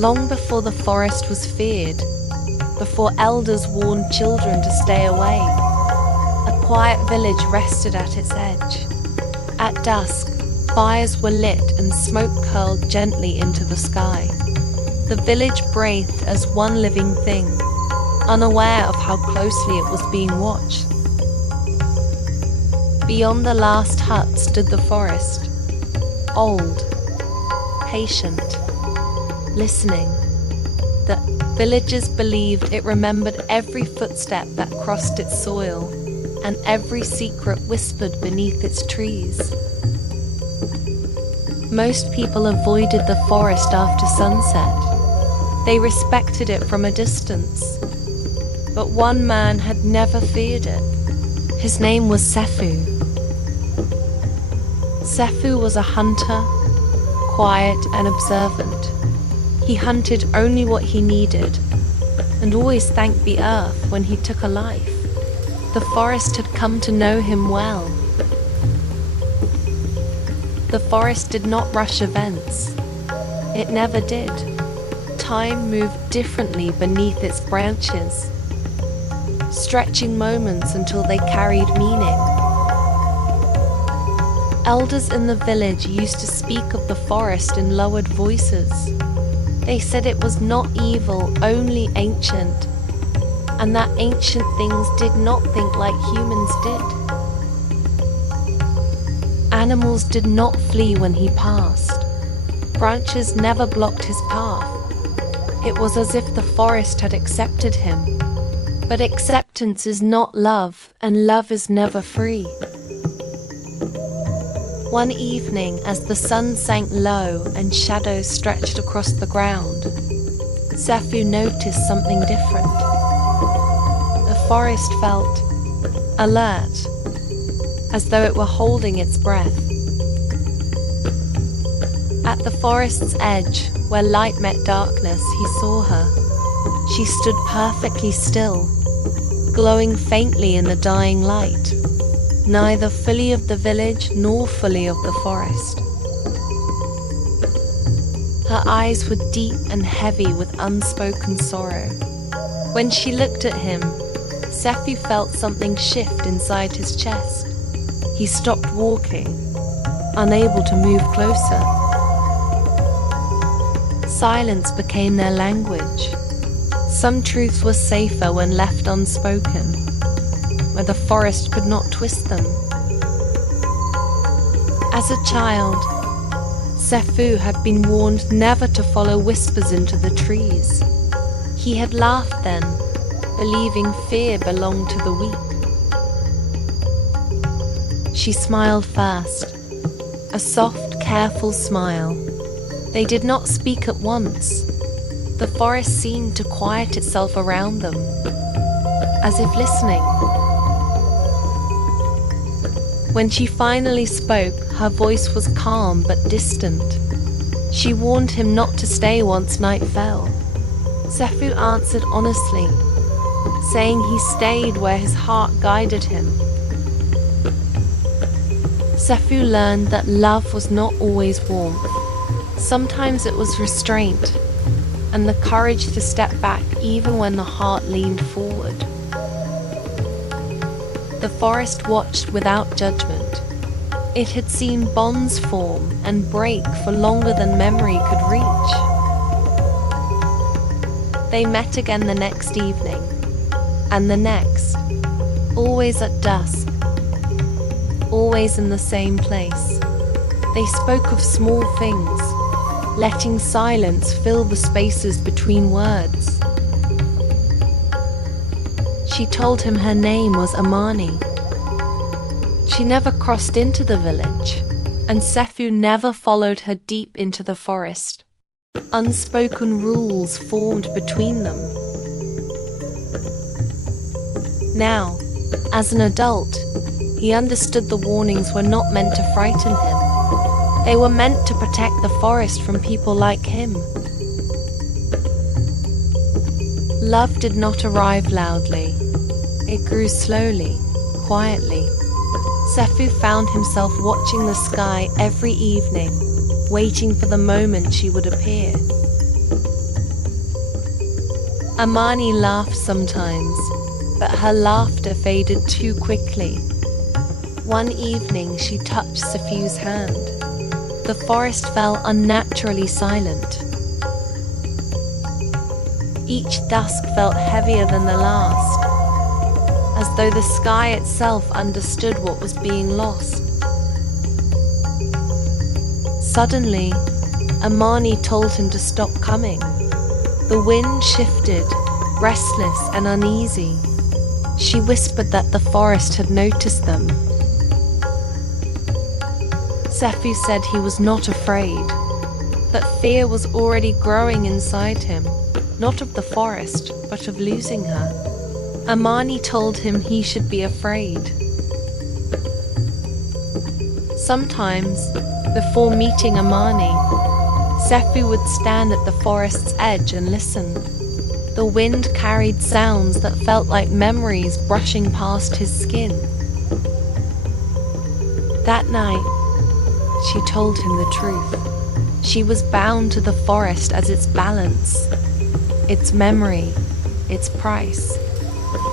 Long before the forest was feared, before elders warned children to stay away, a quiet village rested at its edge. At dusk, fires were lit and smoke curled gently into the sky. The village breathed as one living thing, unaware of how closely it was being watched. Beyond the last hut stood the forest, old, patient, listening. The villagers believed it remembered every footstep that crossed its soil and every secret whispered beneath its trees. Most people avoided the forest after sunset. They respected it from a distance. But one man had never feared it. His name was Sefu. Sefu was a hunter, quiet and observant. He hunted only what he needed, and always thanked the earth when he took a life. The forest had come to know him well. The forest did not rush events. It never did. Time moved differently beneath its branches, stretching moments until they carried meaning. Elders in the village used to speak of the forest in lowered voices. They said it was not evil, only ancient, and that ancient things did not think like humans did. Animals did not flee when he passed. Branches never blocked his path. It was as if the forest had accepted him. But acceptance is not love, and love is never free. One evening, as the sun sank low and shadows stretched across the ground, Sefu noticed something different. The forest felt alert, as though it were holding its breath. At the forest's edge, where light met darkness, he saw her. She stood perfectly still, glowing faintly in the dying light, neither fully of the village nor fully of the forest. Her eyes were deep and heavy with unspoken sorrow. When she looked at him, Sefu felt something shift inside his chest. He stopped walking, unable to move closer. Silence became their language. Some truths were safer when left unspoken, where the forest could not twist them. As a child, Sefu had been warned never to follow whispers into the trees. He had laughed then, believing fear belonged to the weak. She smiled first, a soft, careful smile. They did not speak at once. The forest seemed to quiet itself around them, as if listening. When she finally spoke, her voice was calm but distant. She warned him not to stay once night fell. Sefu answered honestly, saying he stayed where his heart guided him. Sefu learned that love was not always warmth. Sometimes it was restraint, and the courage to step back even when the heart leaned forward. The forest watched without judgment. It had seen bonds form and break for longer than memory could reach. They met again the next evening, and the next, always at dusk, always in the same place. They spoke of small things, letting silence fill the spaces between words. She told him her name was Amani. She never crossed into the village, and Sefu never followed her deep into the forest. Unspoken rules formed between them. Now, as an adult, he understood the warnings were not meant to frighten him. They were meant to protect the forest from people like him. Love did not arrive loudly. It grew slowly, quietly. Sefu found himself watching the sky every evening, waiting for the moment she would appear. Amani laughed sometimes, but her laughter faded too quickly. One evening she touched Safu's hand. The forest fell unnaturally silent. Each dusk felt heavier than the last, as though the sky itself understood what was being lost. Suddenly, Amani told him to stop coming. The wind shifted, restless and uneasy. She whispered that the forest had noticed them. Safu said he was not afraid, but fear was already growing inside him, not of the forest, but of losing her. Amani told him he should be afraid. Sometimes, before meeting Amani, Safu would stand at the forest's edge and listen. The wind carried sounds that felt like memories brushing past his skin. That night, she told him the truth. She was bound to the forest as its balance, its memory, its price.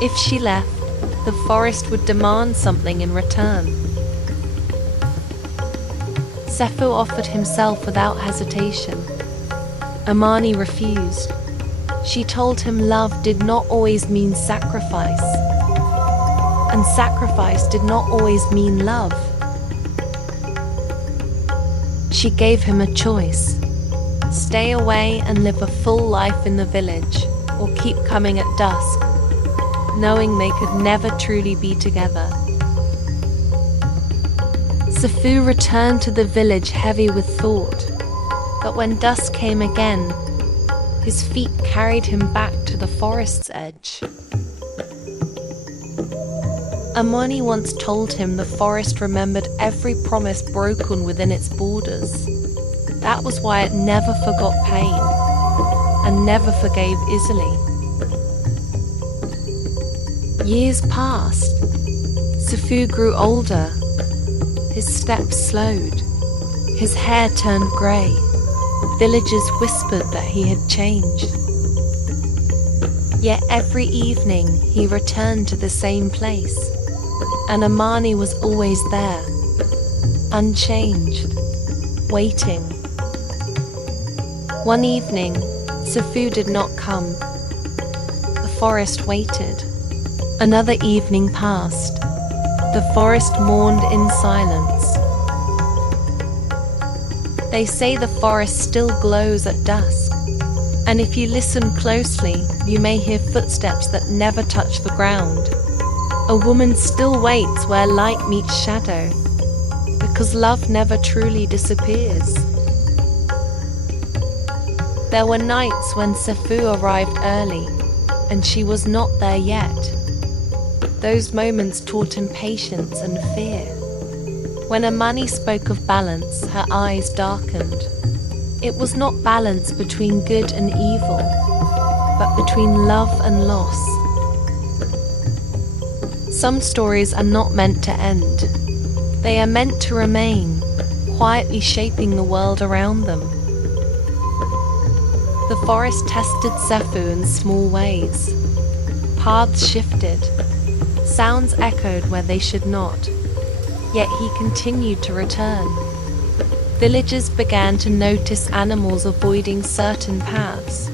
If she left, the forest would demand something in return. Safu offered himself without hesitation. Amani refused. She told him love did not always mean sacrifice, and sacrifice did not always mean love. She gave him a choice: stay away and live a full life in the village, or keep coming at dusk, knowing they could never truly be together. Safu returned to the village heavy with thought, but when dusk came again, his feet carried him back to the forest's edge. Amani once told him the forest remembered every promise broken within its borders. That was why it never forgot pain, and never forgave easily. Years passed. Safu grew older. His steps slowed. His hair turned grey. Villagers whispered that he had changed. Yet every evening he returned to the same place, and Amani was always there, unchanged, waiting. One evening, Safu did not come. The forest waited. Another evening passed. The forest mourned in silence. They say the forest still glows at dusk, and if you listen closely, you may hear footsteps that never touch the ground. A woman still waits where light meets shadow, because love never truly disappears. There were nights when Safu arrived early, and she was not there yet. Those moments taught him patience and fear. When Amani spoke of balance, her eyes darkened. It was not balance between good and evil, but between love and loss. Some stories are not meant to end. They are meant to remain, quietly shaping the world around them. The forest tested Safu in small ways. Paths shifted. Sounds echoed where they should not, yet he continued to return. Villagers began to notice animals avoiding certain paths.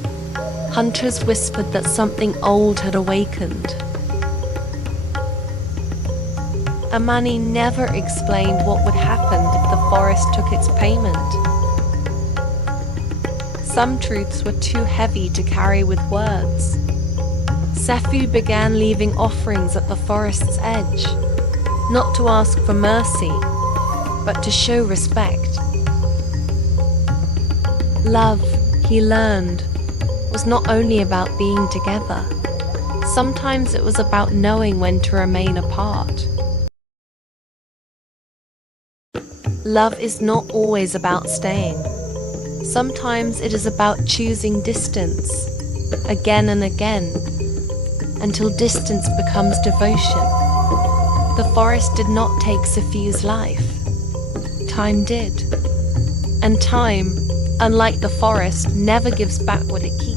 Hunters whispered that something old had awakened. Amani never explained what would happen if the forest took its payment. Some truths were too heavy to carry with words. Safu began leaving offerings at the forest's edge, not to ask for mercy, but to show respect. Love, he learned, was not only about being together. Sometimes it was about knowing when to remain apart. Love is not always about staying. Sometimes it is about choosing distance, again and again, until distance becomes devotion. The forest did not take Safu's life. Time did. And time, unlike the forest, never gives back what it keeps.